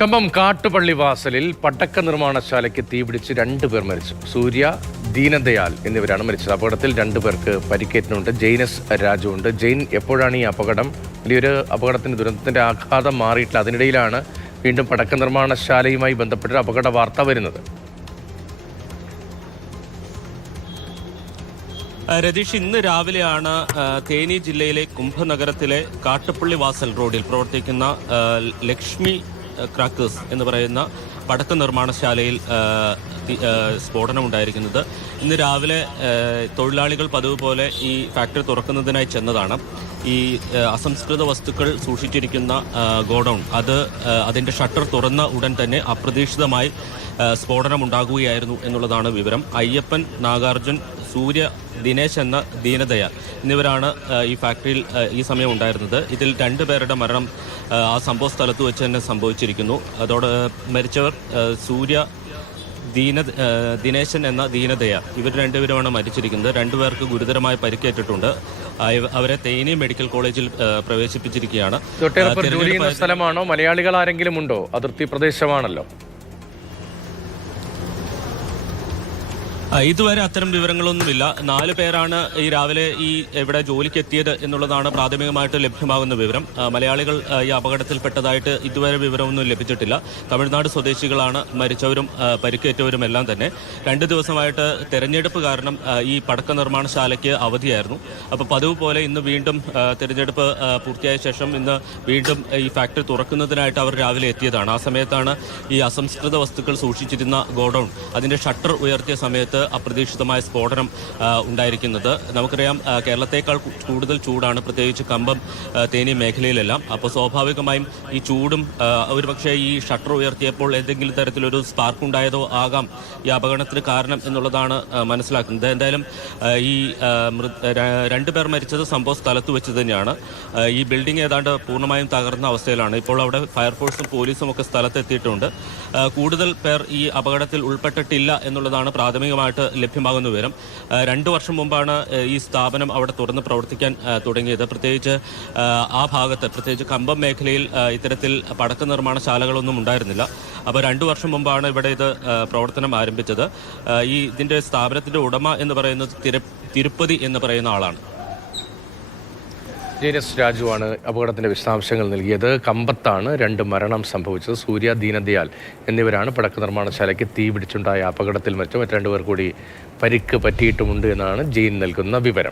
കമ്പം കാട്ടുപള്ളിവാസലിൽ പടക്ക നിർമ്മാണശാലയ്ക്ക് തീപിടിച്ച് 2 പേർ മരിച്ചു. സൂര്യ, ദീനദയാൽ എന്നിവരാണ് മരിച്ചത്. അപകടത്തിൽ 2 പേർക്ക് പരിക്കേറ്റിനുണ്ട്. ജെയിനസ് രാജു ഉണ്ട്. ജെയിൻ, എപ്പോഴാണ് ഈ അപകടം? വലിയൊരു അപകടത്തിന് ദുരന്തത്തിന്റെ ആഘാതം മാറിയിട്ടില്ല. അതിനിടയിലാണ് വീണ്ടും പടക്ക നിർമ്മാണശാലയുമായി ബന്ധപ്പെട്ടൊരു അപകട വാർത്ത വരുന്നത്. രതീഷ്, ഇന്ന് രാവിലെയാണ് തേനി ജില്ലയിലെ കുംഭനഗരത്തിലെ കാട്ടുപള്ളിവാസൽ റോഡിൽ പ്രവർത്തിക്കുന്ന ലക്ഷ്മി ക്രാക്കേഴ്സ് എന്ന് പറയുന്ന പടക്ക നിർമ്മാണശാലയിൽ സ്ഫോടനമുണ്ടായിരിക്കുന്നത്. ഇന്ന് രാവിലെ തൊഴിലാളികൾ പതിവ് പോലെ ഈ ഫാക്ടറി തുറക്കുന്നതിനായി ചെന്നതാണ്. ഈ അസംസ്കൃത വസ്തുക്കൾ സൂക്ഷിച്ചിരിക്കുന്ന ഗോഡൗൺ അതിൻ്റെ ഷട്ടർ തുറന്ന ഉടൻ തന്നെ അപ്രതീക്ഷിതമായി സ്ഫോടനമുണ്ടാകുകയായിരുന്നു എന്നുള്ളതാണ് വിവരം. അയ്യപ്പൻ, നാഗാർജുൻ, സൂര്യ, ദിനേശ് എന്ന ദീനദയാൽ എന്നിവരാണ് ഈ ഫാക്ടറിയിൽ ഈ സമയം ഉണ്ടായിരുന്നത്. ഇതിൽ 2 പേരുടെ മരണം ആ സംഭവ സ്ഥലത്ത് വെച്ച് തന്നെ സംഭവിച്ചിരിക്കുന്നു. അതോടെ മരിച്ചവർ സൂര്യ, ദിനേശൻ എന്ന ദീനദയാൽ ഇവർ 2 പേരുമാണ് മരിച്ചിരിക്കുന്നത്. 2 പേർക്ക് ഗുരുതരമായി പരിക്കേറ്റിട്ടുണ്ട്. അവരെ തേനി മെഡിക്കൽ കോളേജിൽ പ്രവേശിപ്പിച്ചിരിക്കുകയാണ്. സ്ഥലമാണോ? മലയാളികൾ ആരെങ്കിലും ഉണ്ടോ? അതിർത്തി പ്രദേശമാണല്ലോ. ഇതുവരെ അത്തരം വിവരങ്ങളൊന്നുമില്ല. 4 പേരാണ് ഈ രാവിലെ ഇവിടെ ജോലിക്ക് എത്തിയത് എന്നുള്ളതാണ് പ്രാഥമികമായിട്ട് ലഭ്യമാകുന്ന വിവരം. മലയാളികൾ ഈ അപകടത്തിൽപ്പെട്ടതായിട്ട് ഇതുവരെ വിവരമൊന്നും ലഭിച്ചിട്ടില്ല. തമിഴ്നാട് സ്വദേശികളാണ് മരിച്ചവരും പരിക്കേറ്റവരും എല്ലാം തന്നെ. 2 ദിവസമായിട്ട് തെരഞ്ഞെടുപ്പ് കാരണം ഈ പടക്ക നിർമ്മാണശാലയ്ക്ക് അവധിയായിരുന്നു. അപ്പോൾ പതിവ് പോലെ ഇന്ന് വീണ്ടും തെരഞ്ഞെടുപ്പ് പൂർത്തിയായ ശേഷം ഇന്ന് വീണ്ടും ഈ ഫാക്ടറി തുറക്കുന്നതിനായിട്ട് അവർ രാവിലെ എത്തിയതാണ്. ആ സമയത്താണ് ഈ അസംസ്കൃത വസ്തുക്കൾ സൂക്ഷിച്ചിരുന്ന ഗോഡൌൺ അതിൻ്റെ ഷട്ടർ ഉയർത്തിയ സമയത്ത് അപ്രതീക്ഷിതമായ സ്ഫോടനം ഉണ്ടായിരിക്കുന്നത്. നമുക്കറിയാം, കേരളത്തേക്കാൾ കൂടുതൽ ചൂടാണ്, പ്രത്യേകിച്ച് കമ്പം, തേനി മേഖലയിലെല്ലാം. അപ്പോൾ സ്വാഭാവികമായും ഈ ചൂടും ഒരുപക്ഷെ ഈ ഷട്ടർ ഉയർത്തിയപ്പോൾ ഏതെങ്കിലും തരത്തിലൊരു സ്പാർക്ക് ഉണ്ടായതോ ആകാം ഈ അപകടത്തിന് കാരണം എന്നുള്ളതാണ് മനസ്സിലാക്കുന്നത്. എന്തായാലും ഈ 2 പേർ മരിച്ചത് സംഭവ സ്ഥലത്ത് വെച്ച് തന്നെയാണ്. ഈ ബിൽഡിംഗ് ഏതാണ്ട് പൂർണ്ണമായും തകർന്ന അവസ്ഥയിലാണ്. ഇപ്പോൾ അവിടെ ഫയർഫോഴ്സും പോലീസും ഒക്കെ സ്ഥലത്തെത്തിയിട്ടുണ്ട്. കൂടുതൽ പേർ ഈ അപകടത്തിൽ ഉൾപ്പെട്ടിട്ടില്ല എന്നുള്ളതാണ് പ്രാഥമികമായിട്ട് ലഭ്യമാകുന്ന വിവരം. 2 വർഷം മുമ്പാണ് ഈ സ്ഥാപനം അവിടെ തുറന്ന് പ്രവർത്തിക്കാൻ തുടങ്ങിയത്. പ്രത്യേകിച്ച് ആ ഭാഗത്ത്, പ്രത്യേകിച്ച് കമ്പം മേഖലയിൽ ഇത്തരത്തിൽ പടക്ക നിർമ്മാണശാലകളൊന്നും ഉണ്ടായിരുന്നില്ല. അപ്പോൾ 2 വർഷം മുമ്പാണ് ഇവിടെ ഇത് പ്രവർത്തനം ആരംഭിച്ചത്. ഇതിൻ്റെ സ്ഥാപനത്തിൻ്റെ ഉടമ എന്ന് പറയുന്നത് തിരുപ്പതി എന്ന് പറയുന്ന ആളാണ്. ജെയിനസ് രാജുവാണ് അപകടത്തിന്റെ വിശദാംശങ്ങൾ നൽകിയത്. കമ്പത്താണ് 2 മരണം സംഭവിച്ചത്. സൂര്യ, ദീനദയാൽ എന്നിവരാണ് പടക്ക നിർമ്മാണശാലയ്ക്ക് തീ പിടിച്ചുണ്ടായ അപകടത്തിൽ മരിച്ചു. മറ്റ് 2 പേർ കൂടി പരിക്ക് പറ്റിയിട്ടുമുണ്ട് എന്നാണ് ജെയിൻ നൽകുന്ന വിവരം.